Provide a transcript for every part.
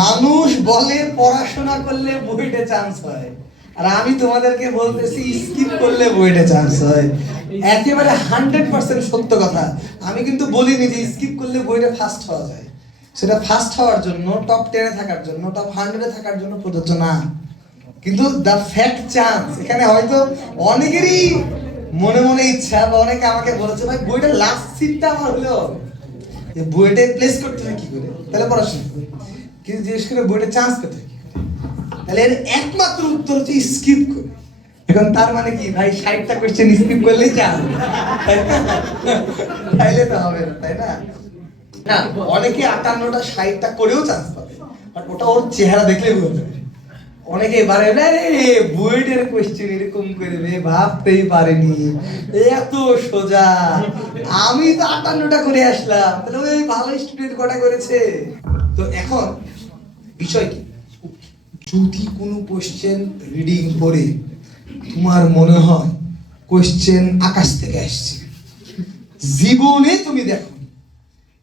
মানুষ বলে পড়াশোনা করলে বুয়েটে চান্স হয়, আর আমি তোমাদেরকে বলতেছি স্কিপ করলে বুয়েটে চান্স হয়। একেবারে 100% সত্য কথা। আমি কিন্তু বলিনি যে স্কিপ করলে বুয়েটে ফার্স্ট হওয়া যায়। সেটা ফার্স্ট হওয়ার জন্য, টপ 10-এ থাকার জন্য, টপ 100-এ থাকার জন্য প্রযোজ্য না। কিন্তু দ্য ফ্যাক্ট চান্স, এখানে হয়তো অনেকেরই মনে মনে ইচ্ছা, বা অনেকে আমাকে বলেছে ভাই বইটা লাস্ট সিটটা আমার হলেও হবে, যে বুয়েটে প্লেস করতে হয় কি করে, তাহলে পড়াশোনা করি। কিন্তু জিজ্ঞেস করে বুয়েটে চান্স পেতে হয় কি করে, তাহলে এর একমাত্র উত্তর হচ্ছে স্কিপ করে। এখন তার মানে কি ভাই 60টা কোশ্চেন স্কিপ করলেই চান্স, তাইলে তো হবে না, তাই না? না, অনেকে 58টা 60টা করেও চান্স পাবে, বাট ওটা ওর চেহারা দেখলেই বুঝতে পারে। অনেকে এবারে বুয়েটের কোশ্চেন এরকম করবে ভাবতেই পারেনি, এত সোজা। আমি তো 58টা করে আসলাম, তাহলে ওই ভালো স্টুডেন্ট কটা করেছে। তো এখন বিষয় কি, যদি কোনো কোশ্চেন রিডিং করে তোমার মনে হয় কোশ্চেন আকাশ থেকে আসছে, জীবনে তুমি দেখো,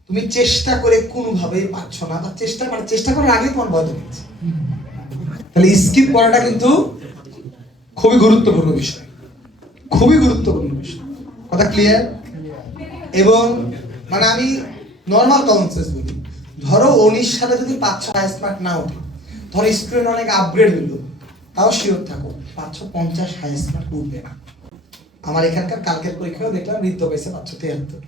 তুমি চেষ্টা করে কোনোভাবেই পাচ্ছ না, বা চেষ্টা করার আগে তোমার ভয় ধরেছে, তাহলে স্কিপ করাটা কিন্তু খুবই গুরুত্বপূর্ণ বিষয়, খুবই গুরুত্বপূর্ণ বিষয়। কথা ক্লিয়ার? এবং মানে আমি নর্মাল কমন সেন্স বলি, ধরো 19 সালে যদি 500 হাইস্ট মার্ক না ওঠে, ধরো স্টুডেন্ট অনেক আপগ্রেড হইলো, তাও শিওর থাকো 550 হাইস্ট মার্ক উঠবে না। আমার এখানকার কালকের পরীক্ষাও দেখলাম ঋদ্ধ পাইছে 573,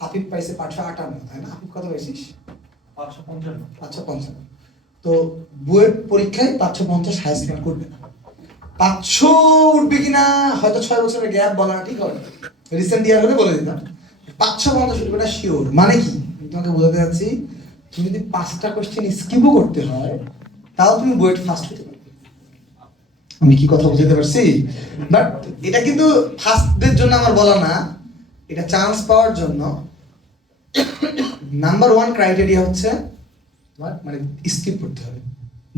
আফিফ পাইছে 558, তাই না? আফিফ কত পাইছিস? 555। তো বুয়েট পরীক্ষায় 550 হাইস্ট মার্ক উঠবে না। 500 উঠবে কিনা হয়তো 6 বছরের গ্যাপ বলা ঠিক হবে, রিসেন্ট ইয়ার হলে বলে দিতাম। 550 উঠবে না শিওর। মানে কি, আমি তোমাকে বোঝাতে যাচ্ছি, তুমি যদি 5টা কোশ্চেন স্কিপও করতে হয়, তাও তুমি বুয়েট ফার্স্ট হতে পারবে। আমি কি কথা বুঝাতে পারছি? বাট এটা কিন্তু ফার্স্টদের জন্য আমার বলা না, এটা চান্স পাওয়ার জন্য। নাম্বার 1 ক্রাইটেরিয়া হচ্ছে তোমার মানে স্কিপ করতে হবে,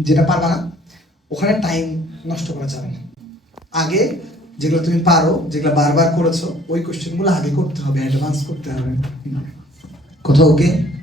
যেটা পারবা না ওখানে টাইম নষ্ট করা যাবে না। আগে যেগুলো তুমি পারো, যেগুলো বারবার করেছো, ওই কোশ্চেনগুলো আগে করতে হবে, অ্যাডভান্স করতে হবে। কথা ওকে?